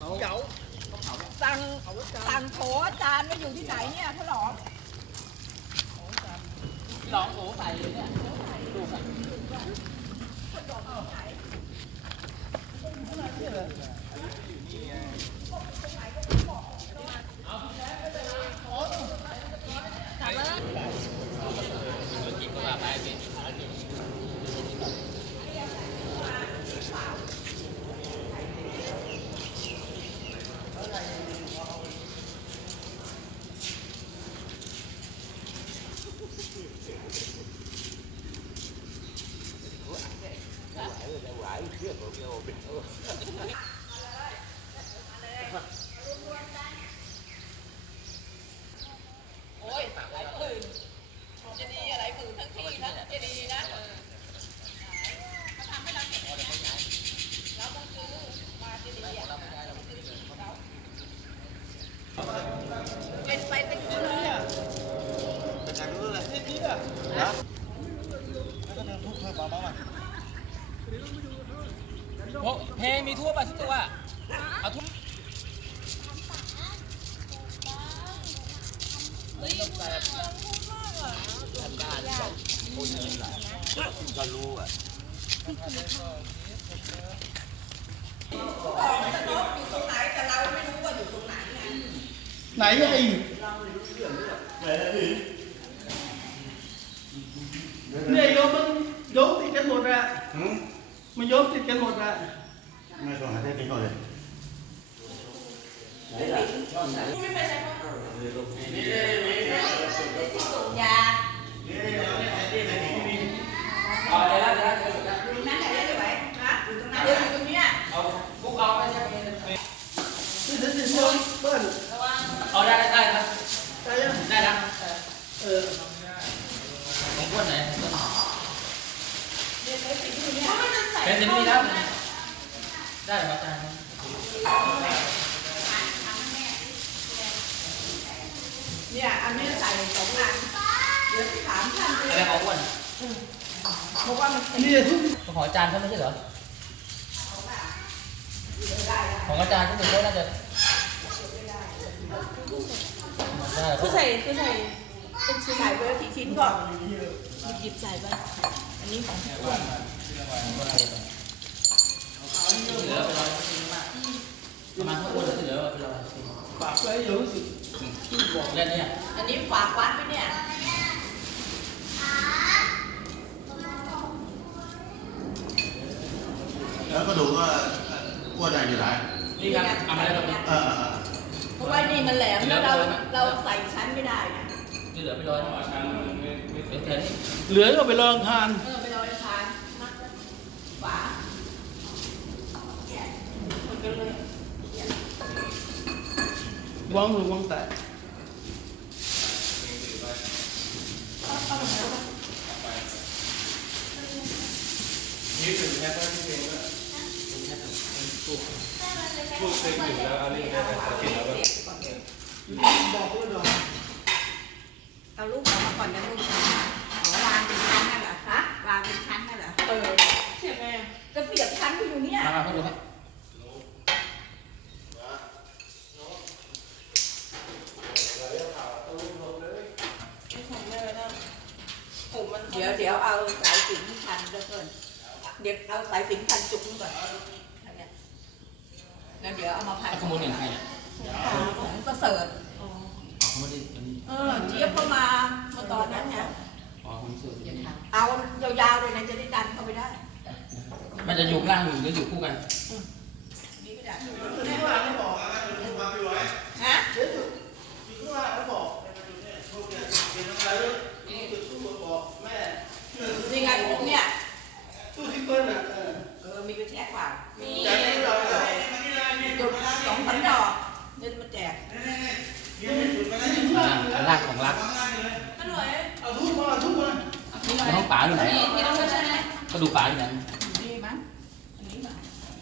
เก๋าสั่งสั่งโถอาจารย์ว่าอยู่ที่ไหนเนี่ยพ่อหลอมหลองโหใส่เลยเนี่ยดูกัน โอ้ยหลายหมื่นจะดีอะไรหมื่นทั้งที่นะจะดีนะมาทำให้เราเห็นเราต้องซื้อมาจะดีอะเป็นไปเป็นคืนเลยอะ ไปทางนู้น เลยที่นี่อะนะแล้วเดินทุบเธอมาบ้างโอ้เพมีทั่วไปทุกตัวเอาทุกก็รู้อะอยู่ตรงไหนแต่เราไม่รู้ว่าอยู่ตรงไหนไงไหน เนี่ยโยมมันโยมติดกันหมดอะมันโยมติดกันหมดอะไม่ต้องหาเทคนิคก่อนเลยยาเอาเลยละเลยละ อยู่นั่นไหนได้ไหมนะอยู่ตรงนั้นอยู่ตรงเนี้ย เอาพวกเอาไม่ใช่เพลง นี่ถึงจะโยมเปิ้ล เอาได้ได้ได้ครับ ใช่ยัง ได้นะ เออ ของคนไหน เรียนไปสิ่งที่เนี้ย เป็นสิ่งนี้ครับได้ครับ อาจารย์เนี่ยอันนี้ใส่สองอันเดี๋ยวถามท่านอะเลไรยของอ้วนเพราะว่ามันติดนี่ทุกของอาจารย์เขาไม่ใช่เหรอ ได้ของอาจารย์ก็ถือว่าน่าจะได้คือใส่คือใส่เป็นชิ้นใส่เบอร์กี่ชิ้นก่อนหยิบใส่ไปอันนี้ของพี่อ้วน เหลือไปร้อยประมาณเท่าอ้วนเหลือไปร้อยปากไว้โยมสิแล้วเนี่ยอันนี้ฝากวัดไว้เนี่ยแล้วก็ดูว่าอ้วนอะไรอยู่ไหนนี่ครับเอามาแล้วครับเออเออเพราะว่านี่มันแหลมแล้วเราเราใส่ชั้นไม่ได้เหลือไปร้อยเหลือแค่นี้เหลือก็ไปลองทานเออไปลอยทานมัดไว้ฝามันก็เลย วางหรือวางแตะ เอาลูกออกมาก่อนนะลูกขอวางเป็นชั้นน่ะเหรอฮะวางเป็นชั้นน่ะเหรอเออเสียบไงจะเสียบชั้นก็อยู่เนี่ย มามาให้ดูครับ เดี๋ยวเดี๋ยวเอา สายสิญจนพันแล้วก่อนเดี๋ยวเอาสายสิญจนพันจุกมันก่อนอันเนี้ยแล้วเดี๋ยวเอามาพันขโมยเงินใครอะของประเสริฐขโมยอันนี้เออเจี๊ยบเข้ามาเมื่อตอนนั้นเนี่ยอ๋อคุณสุดเอายาวๆเลยนะจะได้ดันเข้าไปได้ มันจะอยู่ล่างอยู่หรืออยู่คู่กันนี่ก็ได้ ที่ว่าเขาบอกอะถูกมาพี่ไว้ ฮะ เดี๋ยวจุดที่ว่าเขาบอกเป็นอะไรนี่จุดตู้บอกแม่ นี่ไงพวกเนี่ย ตู้ที่เปิ้ลอะเออ เออ มีจกเปล่ามีแต่ไม่เราเหรอจุดสองพันดอกเดินมาแจกอันรากของรักเอาทุบมาทุบมาแล้วห้องป๋าอยู่ไหนที่ต้องช่ไหมก็ดูป๋าอยู่ไหนนี่มั้งอันนี้มั้ง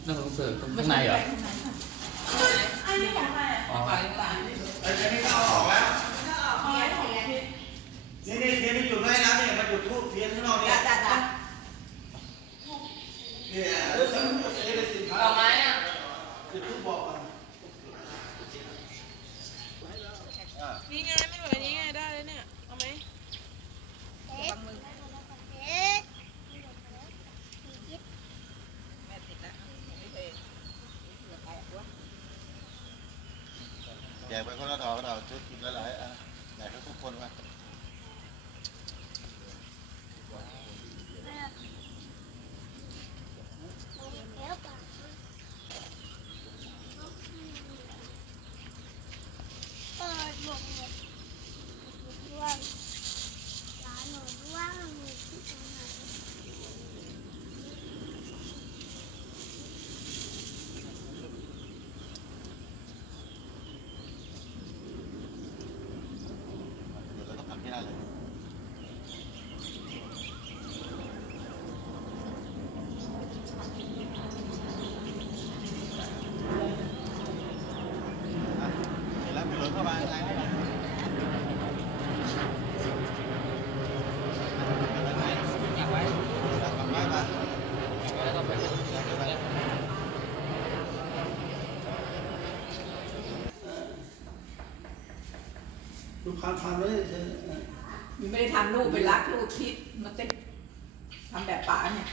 นั่นของเสิร์ฟข้างในเหรออันนี้ของใครอ๋อป่าป่าไอ้นี่ก็อาอกแล้วเอาไว้ของไงนี่นี่เทียนี่จุดไว้นะเนี่ยมาจุดทูบเทียนข้างนอกเนี่ยจ้าจ้าเนี่ย เออฉันเอเลยสิ เอาไม้อะ จุดตู้บอกก่อน เนี่ไงมันแบบนี้ไงได้เลยเนี่ย เอาไหมเอ๊ะวางมือเอ๊ะแม่ติดแล้วไม่เคยเหลือใครอะวะแจกไปคนละดอกก็ดอกชุดหลายๆอะแจกให้ทุกคนมา เดี๋ยวก่อนเปิดวงเลยร่วงร้านหนูร่วงมีที่ตรงไหน เดี๋ ยวเราต้องทำที่นั่นเลยอะเสร็จแล้วมีรถเข้ามาไงกลับไว้มาลูกค้าทำไว้เฉย ไม่ได้ทำลูกไปรักลูกคิดมันเต็ทำแบบป๋าเนี่ย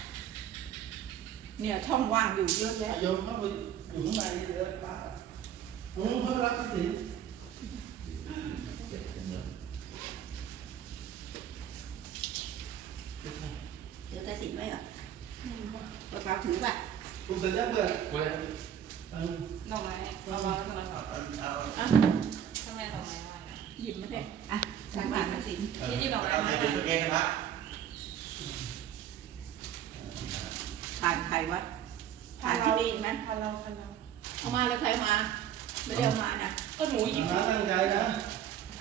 เนี่ยช่องว่างอยู่เยอะแยะๆโยมเข้าไปอยู่ข้างในนี่เดี๋ยวป้าโอ้เขารักสิเดี๋ยวแต่สิไว้เหรอปากกาถือป่ะคุณสัญญาเปิดเว้ยเออดอกไม้เราเราทำไมเอาเอาทำไมดอกไม้หยิบมาได้ อะสังหารมาสิที่นี่ดอกไม้เอามาไปเป็นตัวเองกันนะผ่านใครวะผ่านที่นี่ไหมพันเราพันเราเอามาแล้วใครมา ไม่ได้เอามานะก็หนูหยิบหาตั้งใจนะ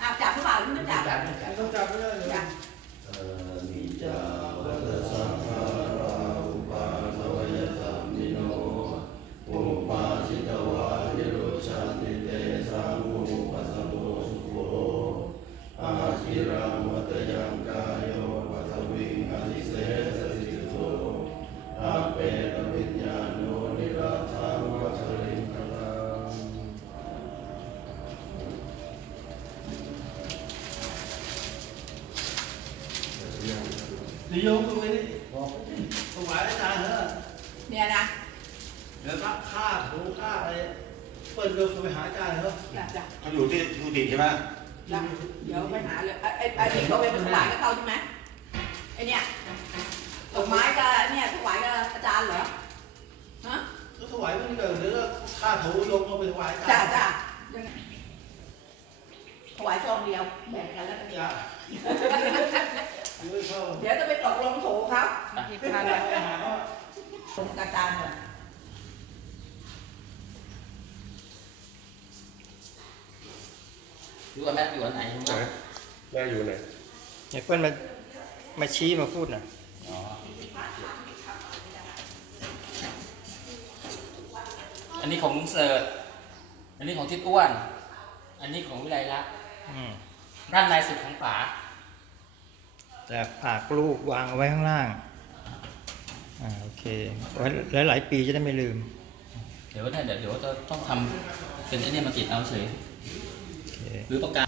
อาจับหรือเปล่าหรือไม่จับจัดไม่จัไม่ดต้องจับไม่ได้เลยจับ นิยมตรงนี้บอกถวายอาจารย์เถอะเนี่ยนะแล้วก็ค่าถูค่าอะไรเปิดเดินไปหาอาจารย์เถอะจับจับเขาอยู่ที่ทูดิบใช่ไหมจับเดี๋ยวไปหาเลยไอ้ไอ้ไอ้นี่เขาไปถวายกับเขาใช่ไหมไอ้เนี่ยดอกไม้กับเนี่ยถวายกับอาจารย์เหรอฮะก็ถวายไม่ได้เกิดเดี๋ยวก็ค่าถูโยมเอาไปถวายอาจ้าจารย์จ้ายังไง ถวายซองเดียวแบ่งกันแล้วกันอย่าเดี๋ยวเข้าเดี๋ยวจะไปตกลงโถครับหยิบพันเราไปหาเขาตรงกระจานก่อนอยู่กับแม่อยู่อันไหนรู้ไหมแม่อยู่ไหนเนี่ยเพื่อนมามาชี้มาพูดน่ะอ๋ออันนี้ของลุงเสิร์ชอันนี้ของทิศอ้วน อันนี้ของวิไลลักษณ์อืม ด้านในสุดของป๋าแต่ผากลูกวางเอาไว้ข้างล่าง อ่าโอเคไว้หลายๆปีจะได้ไม่ลืม เดี๋ยวเนี่ยเดี๋ยวเดี๋ยวจะต้องทำเป็นไอ้เนี่ยมาติดเอาเฉยโอเค หรือประกาศ